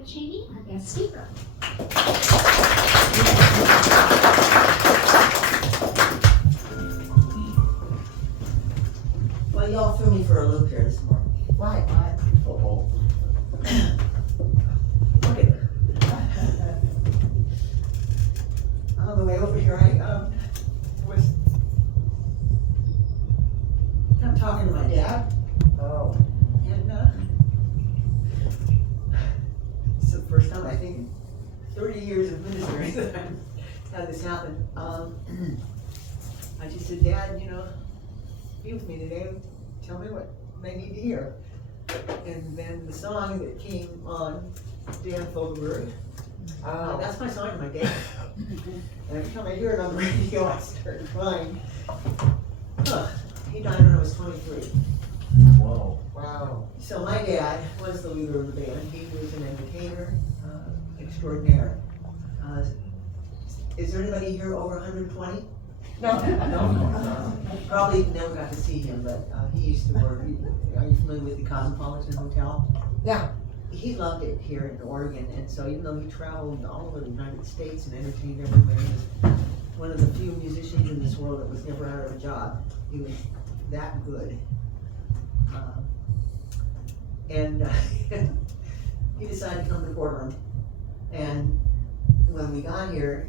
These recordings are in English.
with Chaney, our guest speaker. Well, y'all threw me for a loop here this morning. Why? Uh-oh. Okay. On the way over here, I was I'm talking to my dad, Oh, and it's the first time I think in 30 years of ministry that I've had this happen. I just said, Dad, be with me today. Tell me what I need to hear. And then the song that came on, Dan Fogelberg, that's my song to my dad. And every time I hear it on the radio, I start crying. He died when I was 23. Whoa. wow. So my dad was the leader of the band. He was an entertainer extraordinaire. Is there anybody here over 120? No. No? Probably never got to see him, but he used to work. Are you familiar with the Cosmopolitan Hotel? Yeah. He loved it here in Oregon, and so even though he traveled all over the United States and entertained everywhere, he was one of the few musicians in this world that was never out of a job. He was that good. He decided to come to Portland, and when we got here,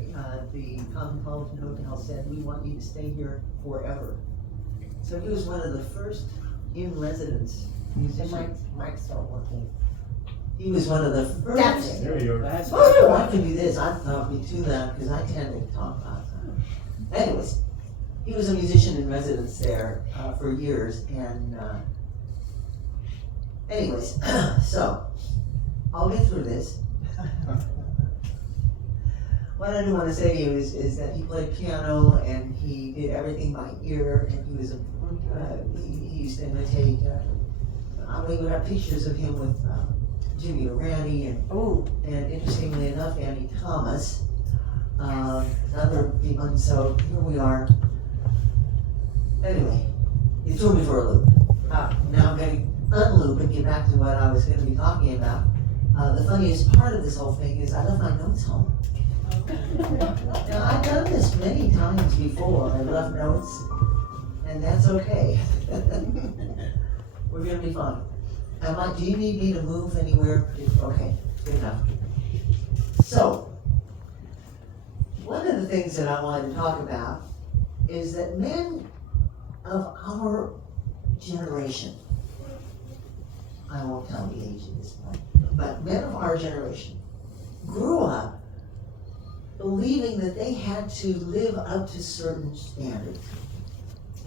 the Cosmopolitan Hotel said, we want you to stay here forever. So he was one of the first in-residence The musicians. mic's not working. He was one of the first. That's it. There you go. That's Oh, I can do this. I thought we do that because I tend to talk about that. Anyways, he was a musician in residence there for years, and anyways, so I'll get through this. What I do want to say to you is that he played piano and he did everything by ear, and he was he used to imitate. We would have pictures of him with Jimmy Durante and interestingly enough, Andy Thomas, other people. And so here we are. Anyway, you threw me for a loop. Now I'm going to unloop and get back to what I was going to be talking about. The funniest part of this whole thing is I left my notes home. Now, I've done this many times before. I've left notes, and that's okay. We're going to be fine. Do you need me to move anywhere? Okay, good enough. So, one of the things that I wanted to talk about is that men of our generation, I won't tell the age at this point, but men of our generation grew up believing that they had to live up to certain standards.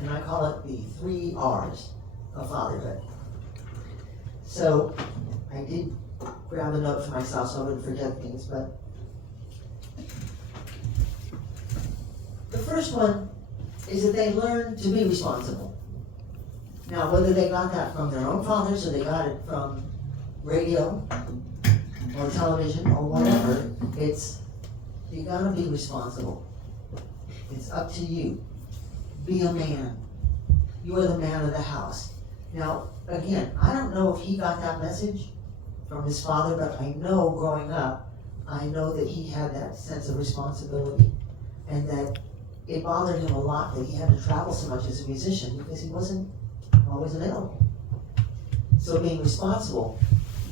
And I call it the 3 R's of fatherhood. So I did grab a note for myself so I wouldn't forget things, but the first one is that they learn to be responsible. Now, whether they got that from their own fathers or they got it from radio or television or whatever, you gotta be responsible. It's up to you. Be a man. You are the man of the house. Now, again, I don't know if he got that message from his father, but I know growing up, I know that he had that sense of responsibility, and that it bothered him a lot that he had to travel so much as a musician because he wasn't always available. So being responsible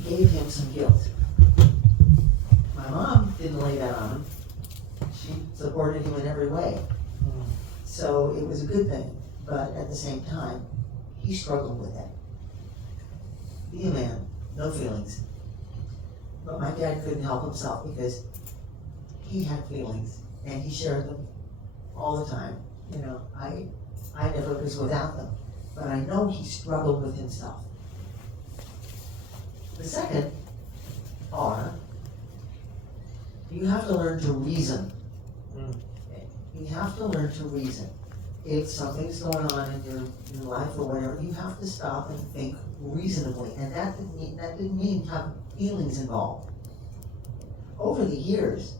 gave him some guilt. My mom didn't lay that on him. She supported him in every way. So it was a good thing, but at the same time, he struggled with that. Be a man, no feelings. But my dad couldn't help himself because he had feelings and he shared them all the time. I never was without them, but I know he struggled with himself. The second R, you have to learn to reason. You have to learn to reason. If something's going on in your life or whatever, you have to stop and think reasonably. And that didn't mean have feelings involved. Over the years,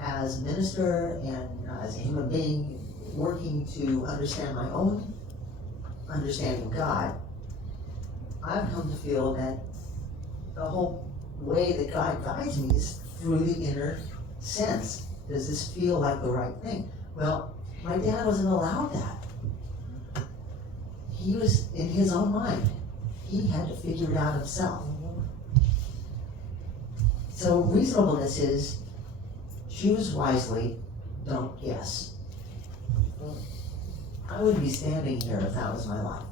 as a minister and as a human being, working to understand my own understanding of God, I've come to feel that the whole way that God guides me is through the inner sense. Does this feel like the right thing? Well, my dad wasn't allowed that. He was in his own mind. He had to figure it out himself. So reasonableness is choose wisely, don't guess. I wouldn't be standing here if that was my life.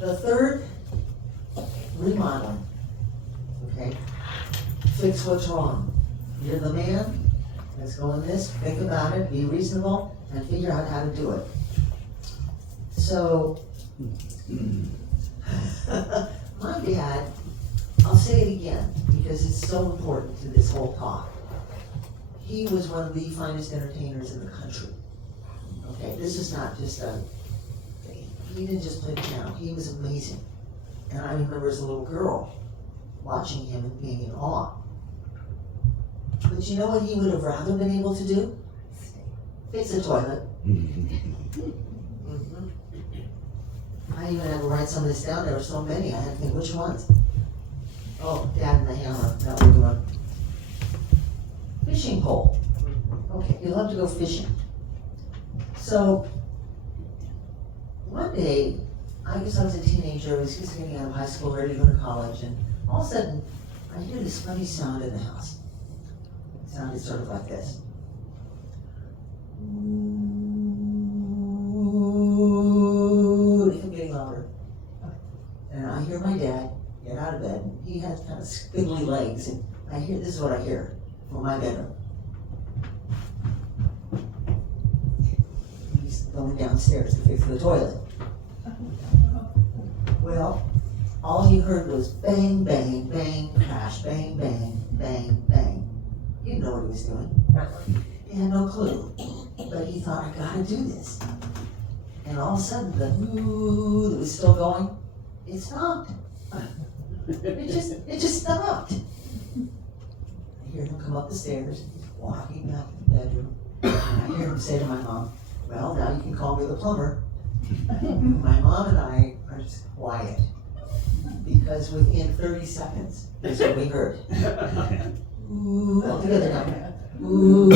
The third, remodeling. Okay? Fix what's wrong. You're the man, let's go in this, think about it, be reasonable, and figure out how to do it. So, my dad, I'll say it again, because it's so important to this whole talk. He was one of the finest entertainers in the country. Okay, this is not just he didn't just play piano, he was amazing. And I remember as a little girl, watching him and being in awe. But you know what he would have rather been able to do? Fix a toilet. I even had to write some of this down. There were so many, I had to think which ones. Oh, Dad and the hammer, that we're doing. Fishing pole. Okay, you love to go fishing. So, one day, I guess I was a teenager, I was just getting out of high school, ready to go to college, and all of a sudden, I hear this funny sound in the house. It sounded sort of like this. Ooh, it kept getting louder. And I hear my dad get out of bed, and he has kind of squiggly legs, and I hear, this is what I hear from my bedroom. He's going downstairs to fix the toilet. Well, all he heard was bang, bang, bang, crash, bang, bang, bang, bang. He didn't know what he was doing. He had no clue. But he thought, I gotta do this. And all of a sudden, the ooh that was still going, it stopped. It just stopped. I hear him come up the stairs, he's walking back to the bedroom, and I hear him say to my mom, well, now you can call me the plumber. My mom and I are just quiet, because within 30 seconds, is what we heard. Ooh, all together now. Ooh.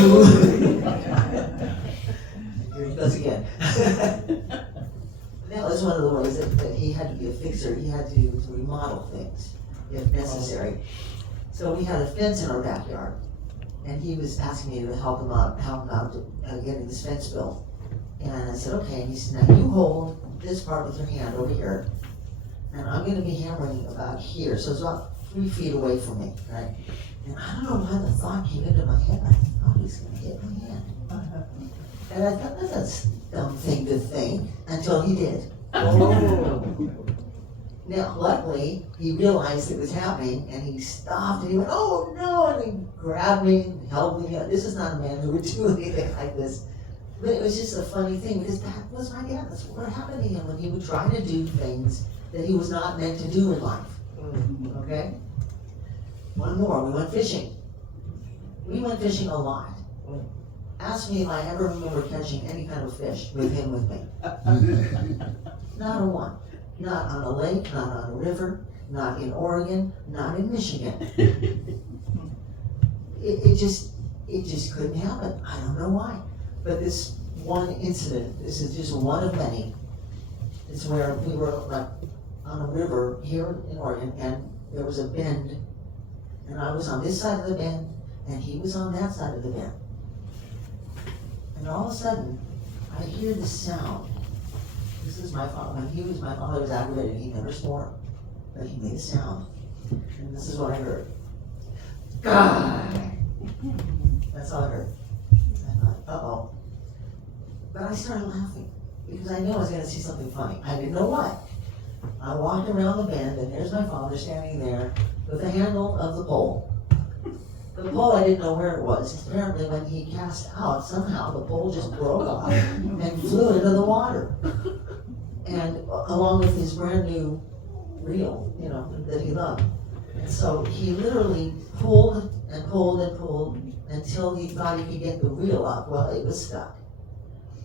Here he goes again. That was one of the ways that he had to be a fixer. He had to remodel things, if necessary. So we had a fence in our backyard, and he was asking me to help him out getting this fence built. And I said, okay. And he said, now you hold this part with your hand over here, and I'm going to be hammering about here. So it's about 3 feet away from me, right? And I don't know why the thought came into my head. I thought he was going to hit my hand. And I thought, that's a dumb thing to think, until he did. Oh. Now, luckily, he realized it was happening, and he stopped, and he went, oh no, and he grabbed me and held me. This is not a man who would do anything like this. But it was just a funny thing, because that was my dad. That's what happened to him when he would try to do things that he was not meant to do in life. Okay? One more, we went fishing. We went fishing a lot. Ask me if I ever remember catching any kind of fish with him with me. Not a one. Not on a lake, not on a river, not in Oregon, not in Michigan. It just couldn't happen. I don't know why. But this one incident, this is just one of many. It's where we were like on a river here in Oregon, and there was a bend, and I was on this side of the bend, and he was on that side of the bend. And all of a sudden, I hear this sound. This is my father. When my father was aggravated, he never swore, but he made a sound. And this is what I heard. God! That's all I heard. I thought, uh-oh. But I started laughing, because I knew I was going to see something funny. I didn't know what. I walked around the bend, and there's my father standing there with the handle of the pole. The pole, I didn't know where it was. Apparently, when he cast out, somehow the pole just broke off and flew into the water. And along with his brand new reel, that he loved. And so he literally pulled and pulled and pulled until he thought he could get the reel up. Well, it was stuck.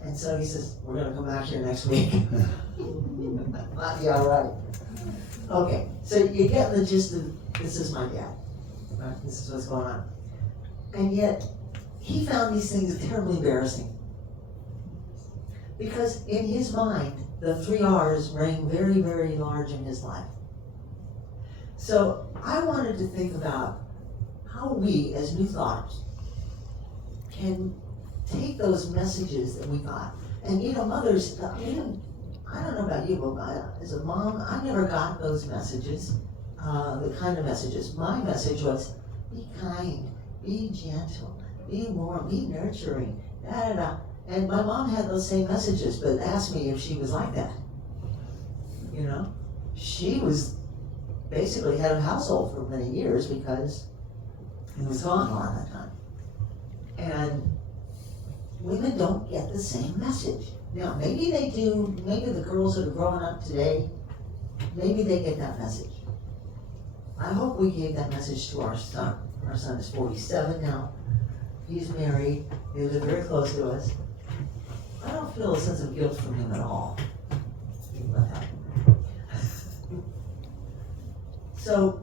And so he says, we're going to come back here next week. Might be all right. Okay, so you get the gist of, this is my dad, right? This is what's going on. And yet, he found these things terribly embarrassing. Because in his mind, the 3 R's rang very, very large in his life. So I wanted to think about how we, as New Thoughters, can take those messages that we got. And mothers, even, I don't know about you, but as a mom, I never got those messages, the kind of messages. My message was, be kind, be gentle, be warm, be nurturing, da da da. And my mom had those same messages, but asked me if she was like that. She was basically head of household for many years because it was gone a lot of that time. And women don't get the same message. Now, maybe they do, maybe the girls that are growing up today, maybe they get that message. I hope we gave that message to our son. Our son is 47 now. He's married. They live very close to us. I don't feel a sense of guilt from him at all. Think about that. So,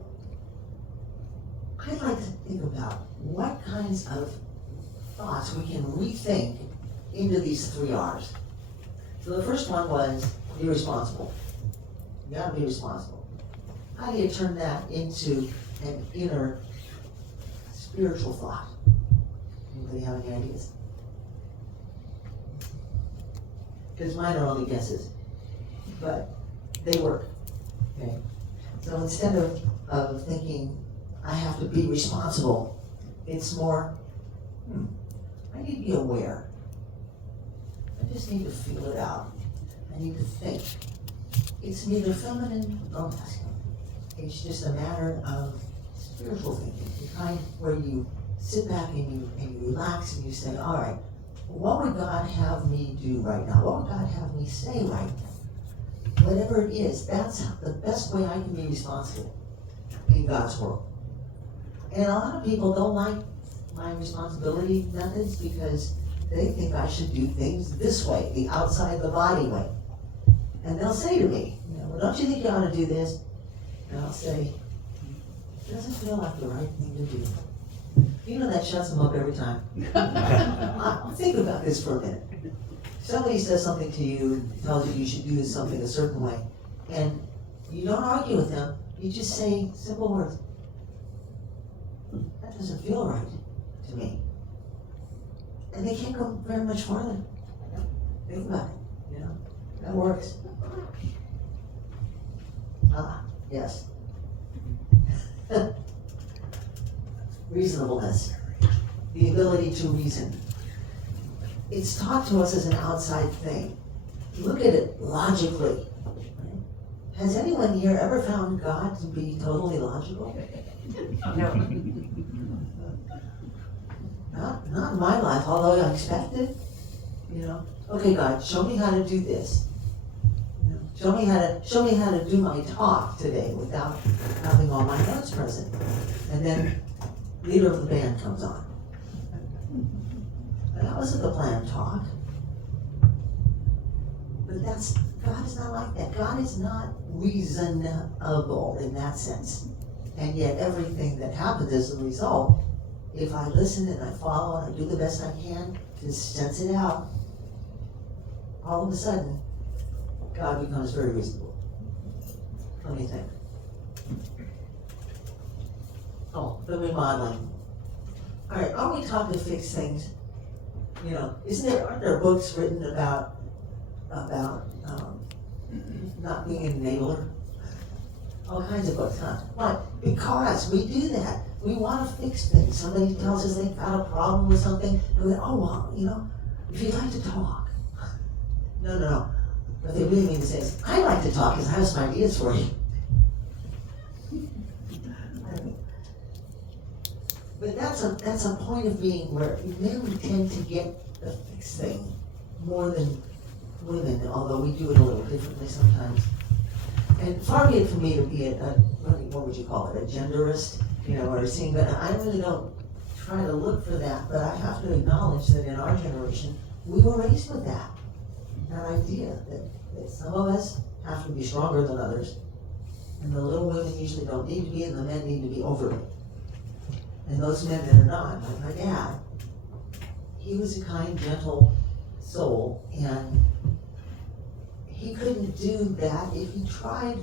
I'd like to think about what kinds of thoughts we can rethink into these 3 R's. So the first one was, be responsible. You gotta be responsible. How do you turn that into an inner spiritual thought? Anybody have any ideas? Because mine are only guesses, but they work. Okay. So instead of thinking, I have to be responsible, it's more, I need to be aware. I just need to feel it out. I need to think. It's neither feminine nor masculine. It's just a matter of spiritual thinking, the kind where you sit back and you relax and you say, all right, what would God have me do right now? What would God have me say right now? Whatever it is, that's the best way I can be responsible in God's world. And a lot of people don't like my responsibility methods because they think I should do things this way, the outside the body way. And they'll say to me, well, don't you think you ought to do this? And I'll say, it doesn't feel like the right thing to do. That shuts them up every time. Think about this for a minute. Somebody says something to you, tells you you should do something a certain way, and you don't argue with them, you just say simple words. That doesn't feel right to me. And they can't go very much farther. Think about it, that works. Yes. Reasonableness, the ability to reason. It's taught to us as an outside thing. Look at it logically. Has anyone here ever found God to be totally logical? No. Not in my life, although I expect it. Okay, God, show me how to do this. Show me how to do my talk today without having all my notes present. And then leader of the band comes on. And that wasn't the planned talk. But God is not like that. God is not reasonable in that sense. And yet everything that happens as a result, if I listen and I follow and I do the best I can to sense it out, all of a sudden, God becomes very reasonable. What do you think? Oh, the remodeling. All right, are we taught to fix things? Aren't there books written about not being an enabler? All kinds of books, huh? Why? Because we do that. We want to fix things. Somebody tells us they've got a problem with something, and we go, oh, well, if you'd like to talk. No. What they really mean to say is, I'd like to talk because I have some ideas for you. But that's a point of being where men tend to get the fixed thing more than women, although we do it a little differently sometimes. And far be it from me to be what would you call it, a genderist, or seeing, but I really don't try to look for that, but I have to acknowledge that in our generation, we were raised with that idea that some of us have to be stronger than others, And the little women usually don't need to be, and the men need to be over it. And those men that are not, like my dad, he was a kind, gentle soul, and he couldn't do that if he tried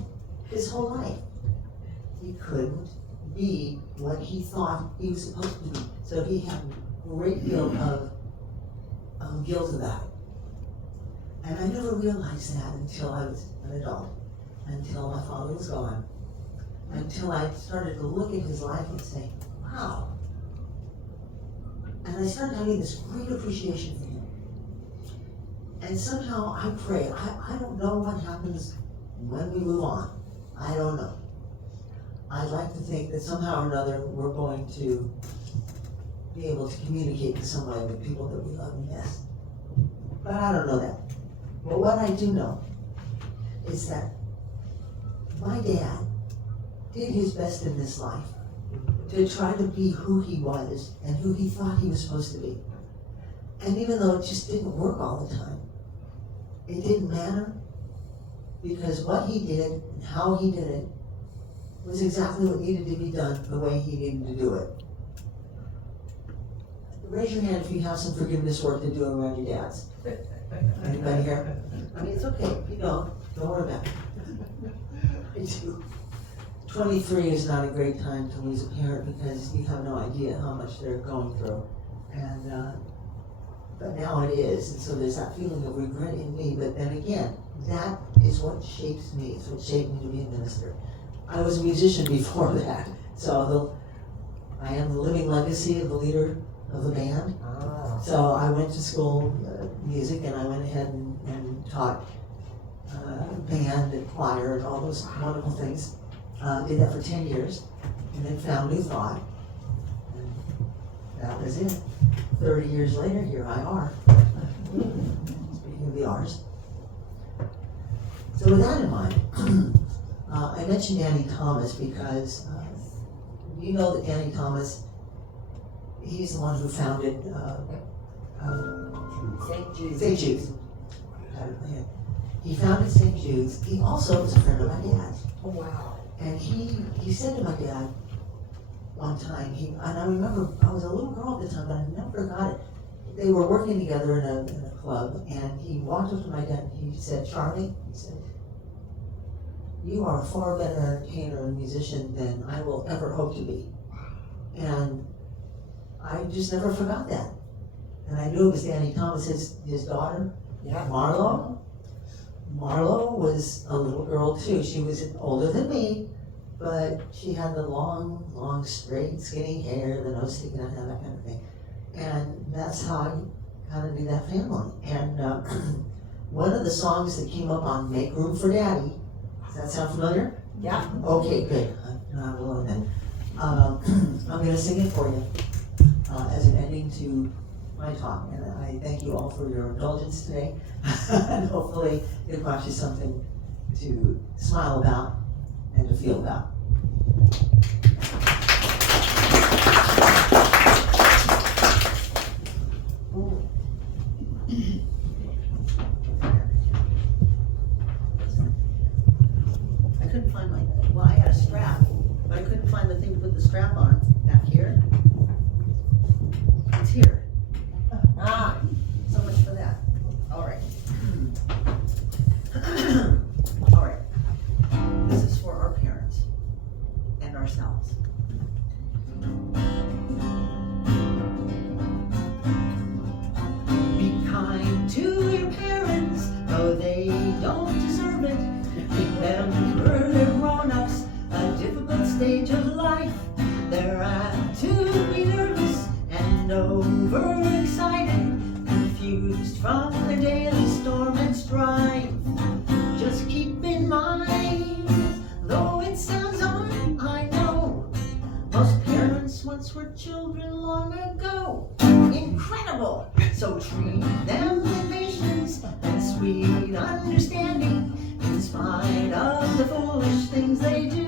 his whole life. He couldn't be what he thought he was supposed to be. So he had a great deal of guilt about it. And I never realized that until I was an adult, until my father was gone, until I started to look at his life and say, wow. And I started having this great appreciation for him. And somehow I pray, I don't know what happens when we move on. I don't know. I'd like to think that somehow or another we're going to be able to communicate in some way with people that we love and miss. But I don't know that. But what I do know is that my dad did his best in this life to try to be who he was and who he thought he was supposed to be. And even though it just didn't work all the time, it didn't matter, because what he did and how he did it was exactly what needed to be done the way he needed to do it. Raise your hand if you have some forgiveness work to do around your dads. Anybody here? I mean, it's okay if you don't worry about it. I do. 23 is not a great time to lose a parent because you have no idea how much they're going through. And but now it is, and so there's that feeling of regret in me. But then again, that is what shapes me. It's what shaped me to be a minister. I was a musician before that, so I am the living legacy of the leader of the band. So I went to school, music, and I went ahead and taught band and choir and all those wonderful things. Did that for 10 years, and then found New Thought, and that was it. 30 years later, here I are. Speaking of the R's. So with that in mind, I mentioned Danny Thomas because you know that Danny Thomas, he's the one who founded St. Jude's. He founded St. Jude's. He also was a friend of my dad's. Oh, wow. And he said to my dad one time, and I remember I was a little girl at the time, but I never forgot it. They were working together in a club, and he walked up to my dad and he said, Charlie, he said, you are a far better entertainer and musician than I will ever hope to be. And I just never forgot that. And I knew it was Danny Thomas, his daughter, Marlo. Marlo was a little girl too. She was older than me, but she had the long, straight, skinny hair, the nose sticking out, that kind of thing. And that's how I kind of knew that family. And one of the songs that came up on Make Room for Daddy, does that sound familiar? Yeah. Okay, good. I'm not alone then. I'm going to sing it for you as an ending to my talk. And I thank you all for your indulgence today. And hopefully it brought you something to smile about and to feel about. I couldn't find well, I had a strap, but I couldn't find the thing to put the strap on back here. It's here. So much for that. All right. All right. This is for our parents and ourselves. Be kind to your parents, though they don't deserve it. Remember they're grown-ups, a difficult stage of life. They're apt to be nervous and overexcited, confused from the daily storm and strife. Just keep in mind, though it sounds odd, I know, most parents once were children long ago. Incredible! So treat them with patience and sweet understanding, in spite of the foolish things they do.